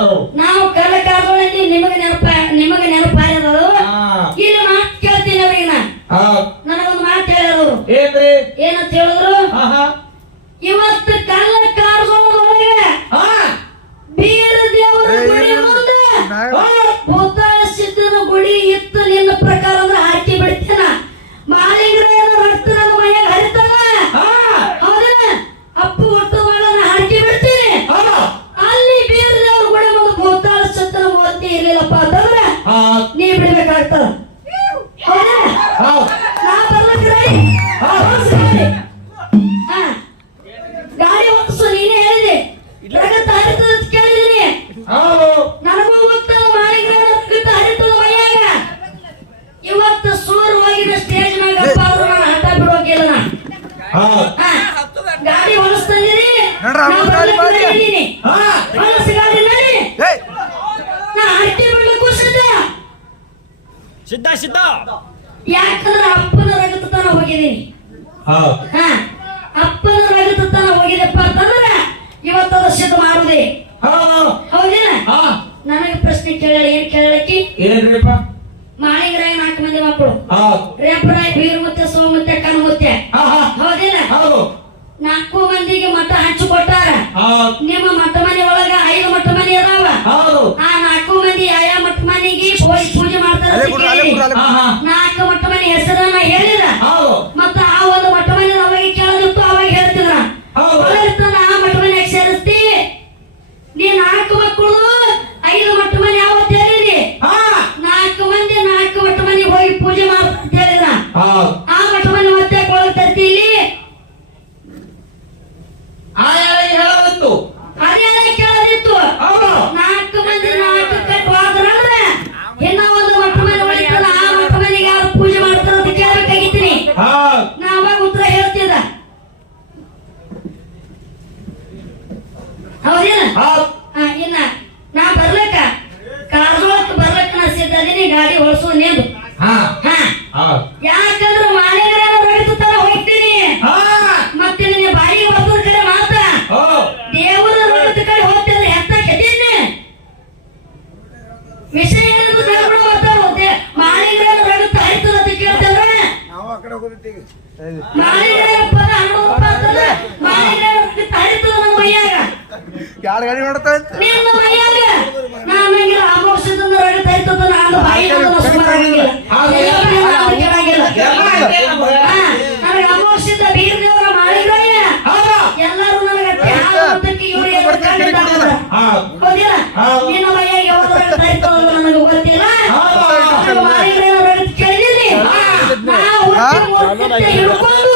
ನೆನಪಾದವು ನಾವು ಕಲ್ಲ ಕಾಲಗಳಲ್ಲಿ ನಿಮಗೆ ನೆನಪ ನಿಮಗೆ ನೆನಪಾದವು ಇಲ್ಲಿ ಮಾತು ಕೇಳ್ತೀನಿ ಅವ್ರಿಗೆ ನಾ ಬಂದಪ್ಪ ಅಂತಂದ್ರೆ ನೀ ಬಿಡ್ಬೇಕಾಗ್ತದ. ಗಾಡಿ ಒಪ್ಸು ನೀನೇ ಹೇಳಿದೆ. ಕೇಳಿದೀನಿ ನನಗೂ ಗೊತ್ತದ ಮಾಲಿಕ ಹರಿತದ ಮೈಯಾಗ. ಇವತ್ತು ಸೂರು ಹೋಗಿದ ಸ್ಟೇಜ್ ನಾಗ ಗಾಡಿ ಹೊಲಸ್ತಂದಿನಿ ಸಿದ್ಧ ಸಿದ್ಧ. ಯಾಕಂದ್ರೆ ಅಪ್ಪನ ರಗತ ಹೋಗಿದ್ದೀನಿ. ಅಪ್ಪನ ರಗತ ತನ ಹೋಗಿದೆಪ್ಪ ಅಂತಂದ್ರೆ ಇವತ್ತದ ಸಿದ್ಧ ಮಾಡುದೇ. ಹಾ. ನನಗೆ ಪ್ರಶ್ನೆ ಕೇಳಲ್ಲ ಏನ್ ಕೇಳಲಿಕ್ಕೆ? ಏನ್ರಿಪ್ಪ ಮಾಳಿಗರಾಯ ನಾಲ್ಕು ಮಂದಿ ಮಕ್ಕಳು. ರೇಪರಾಯ ಬೀರುಮುತ್ತೆ ಸೋಮುತ್ತೆ ಕನುಮುತ್ತೆ ಹೌದಿಲ್ಲ? ನಾಲ್ಕು ಮಂದಿಗೆ ಮತ ಹಂಚಿಕೊಟ್ಟಾರ. ನಿಮ್ಮ ಮಠ ಮನೆ ಒಳಗ ಐದು ಮಠ ಮನೆ ಅದಾವ ಆ ನಾಲ್ಕು ಮಂದಿ ಆಯಾ ಮಠ ಮನೆಗೆ ಹೋಗಿ ನೀ ನಾಲ್ಕು ಮಕ್ಕಳು ಐದು ಮಟ್ಟ ಮನೆ ಯಾವತ್ತು ಹೇಳಿರಿ ನಾಲ್ಕು ಮಂದಿ ನಾಲ್ಕು ಮಟ್ಟ ಮನೆ ಹೋಗಿ ಪೂಜೆ ಮಾಡ್ತೇಳಿ ನಾ ಹೋಗುದೈತಿ ಯಾರ ಗಾಡಿ ಹೊಡ್ತಾ ಎಲ್ಲರೂ ನನಗೆ I you're a father!